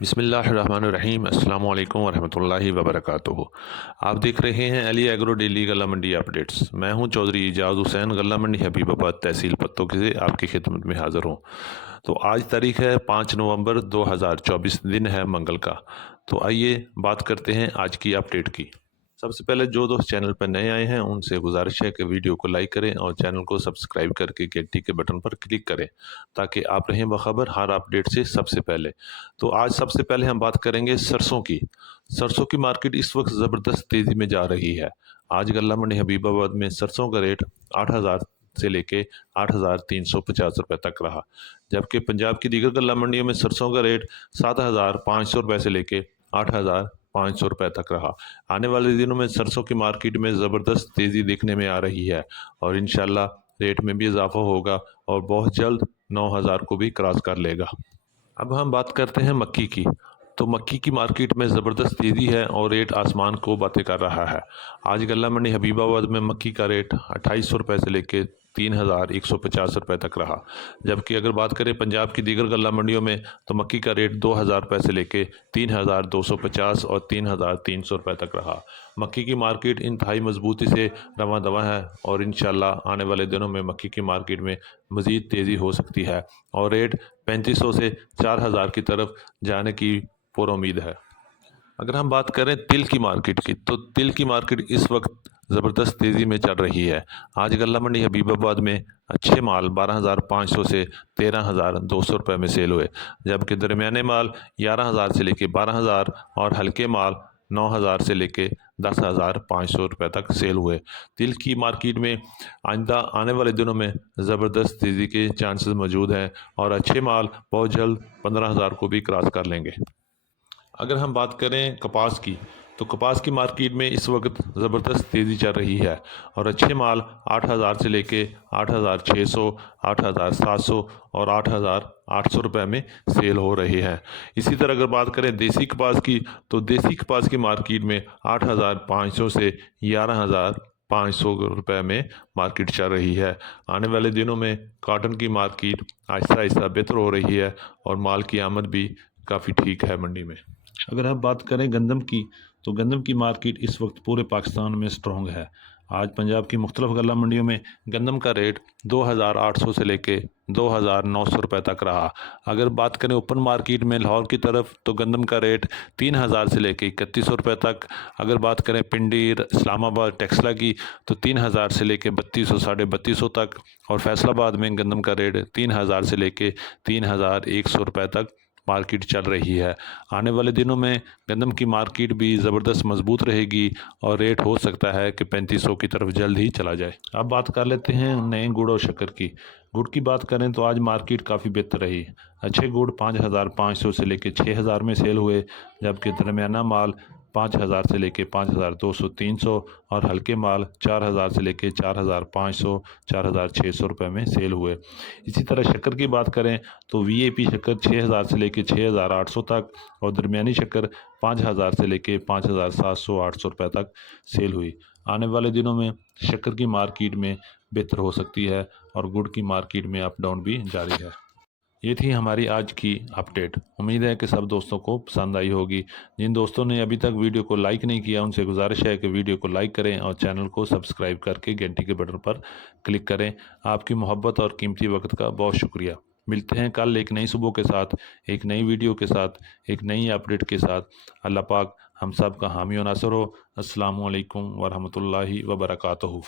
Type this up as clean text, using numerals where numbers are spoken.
बिस्मिल्लाहिर्रहमानिर्रहीम। अस्सलाम वालेकुम वरहमतुल्लाहि वबरकातुहू। आप देख रहे हैं अली एग्रो डेली गल्ला मंडी अपडेट्स। मैं हूं चौधरी इजाज़ हुसैन, गल्ला मंडी हबीबाबाद, तहसील पत्तों से आपकी खिदमत में हाज़िर हूं। तो आज तारीख़ है 5 नवंबर 2024, दिन है मंगल का। तो आइए बात करते हैं आज की अपडेट की। सबसे पहले जो दोस्त चैनल पर नए आए हैं उनसे गुजारिश है कि वीडियो को लाइक करें और चैनल को सब्सक्राइब करके घंटी के बटन पर क्लिक करें ताकि आप रहें बखबर हर अपडेट से सबसे पहले। तो आज सबसे पहले हम बात करेंगे सरसों की। सरसों की मार्केट इस वक्त ज़बरदस्त तेज़ी में जा रही है। आज गल्ला मंडी हबीबाबाद में सरसों का रेट 8,000 से लेके 8,350 रुपये तक रहा, जबकि पंजाब की दीगर गल्ला मंडियों में सरसों का रेट 7,500 रुपये से लेके 8,500 रुपये तक रहा। आने वाले दिनों में सरसों की मार्केट में ज़बरदस्त तेज़ी देखने में आ रही है और इंशाल्लाह रेट में भी इजाफा होगा और बहुत जल्द 9,000 को भी क्रॉस कर लेगा। अब हम बात करते हैं मक्की की। तो मक्की की मार्केट में ज़बरदस्त तेज़ी है और रेट आसमान को बातें कर रहा है। आज गल्ला मंडी हबीबाबाद में मक्की का रेट 2,800 रुपये से लेके 3,150 रुपये तक रहा, जबकि अगर बात करें पंजाब की दीगर गल्ला मंडियों में तो मक्की का रेट 2,000 रुपये से लेके 3,250 और 3,300 रुपये तक रहा। मक्की की मार्केट इंतहाई मजबूती से रवां दवा है और इंशाल्लाह आने वाले दिनों में मक्की की मार्केट में मज़ीद तेज़ी हो सकती है और रेट 3,500 से 4,000 की तरफ जाने की पूरी उम्मीद है। अगर हम बात करें तिल की मार्केट की, तो तिल की मार्केट इस वक्त ज़बरदस्त तेज़ी में चल रही है। आज गल्ला मंडी हबीबाबाद में अच्छे माल 12,500 से 13,200 रुपये में सेल हुए, जबकि दरमियाने माल 11,000 से लेके 12,000 और हल्के माल 9,000 से लेके 10,500 रुपये तक सेल हुए। तिल की मार्केट में आइंदा आने वाले दिनों में ज़बरदस्त तेज़ी के चांसेस मौजूद हैं और अच्छे माल बहुत जल्द 15,000 को भी क्रॉस कर लेंगे। अगर हम बात करें कपास की, तो कपास की मार्केट में इस वक्त ज़बरदस्त तेज़ी चल रही है और अच्छे माल 8,000 से लेके 8,600, 8,700 और 8,800 रुपये में सेल हो रहे हैं। इसी तरह अगर बात करें देसी कपास की, तो देसी कपास की मार्केट में 8,500 से 11,500 रुपये में मार्केट चल रही है। आने वाले दिनों में कॉटन की मार्केट आहिस्ता आहिस्ता बेहतर हो रही है और माल की आमद भी काफ़ी ठीक है मंडी में। अगर हम बात करें गंदम की, तो गंदम की मार्केट इस वक्त पूरे पाकिस्तान में स्ट्रॉन्ग है। आज पंजाब की मुख्तलिफ गल्ला मंडियों में गंदम का रेट 2,800 से लेके 2,900 रुपये तक रहा। अगर बात करें ओपन मार्केट में लाहौर की तरफ, तो गंदम का रेट 3,000 से लेके 3,100 रुपये तक। अगर बात करें पिंडी, इस्लामाबाद, टेक्सला की, तो 3,000 से लेके 3,200, 3,250 तक और फैसलाबाद में गंदम का रेट 3,000 से लेके 3,100 रुपये तक मार्केट चल रही है। आने वाले दिनों में गंदम की मार्केट भी ज़बरदस्त मजबूत रहेगी और रेट हो सकता है कि 3,500 की तरफ जल्द ही चला जाए। अब बात कर लेते हैं नए गुड़ और शक्कर की। गुड़ की बात करें तो आज मार्केट काफ़ी बेहतर रही। अच्छे गुड़ 5,500 से लेकर 6,000 में सेल हुए, जबकि दरमियाना माल 5,000 से लेके 5,200, 300 और हल्के माल 4,000 से लेके 4,500, 4,600 रुपये में सेल हुए। इसी तरह शक्कर की बात करें तो वीएपी शक्कर 6,000 से लेके 6,800 तक और दरमियानी शक्कर 5,000 से लेके 5,700, 800 रुपये तक सेल हुई। आने वाले दिनों में शक्कर की मार्केट में बेहतर हो सकती है और गुड़ की मार्केट में अप डाउन भी जारी है। ये थी हमारी आज की अपडेट। उम्मीद है कि सब दोस्तों को पसंद आई होगी। जिन दोस्तों ने अभी तक वीडियो को लाइक नहीं किया उनसे गुजारिश है कि वीडियो को लाइक करें और चैनल को सब्सक्राइब करके घंटी के बटन पर क्लिक करें। आपकी मोहब्बत और कीमती वक्त का बहुत शुक्रिया। मिलते हैं कल एक नई सुबह के साथ, एक नई वीडियो के साथ, एक नई अपडेट के साथ। अल्लाह पाक हम सब का हामी और नासर हो। अस्सलामु अलैकुम वरहमतुल्लाहि वबरकातुहू।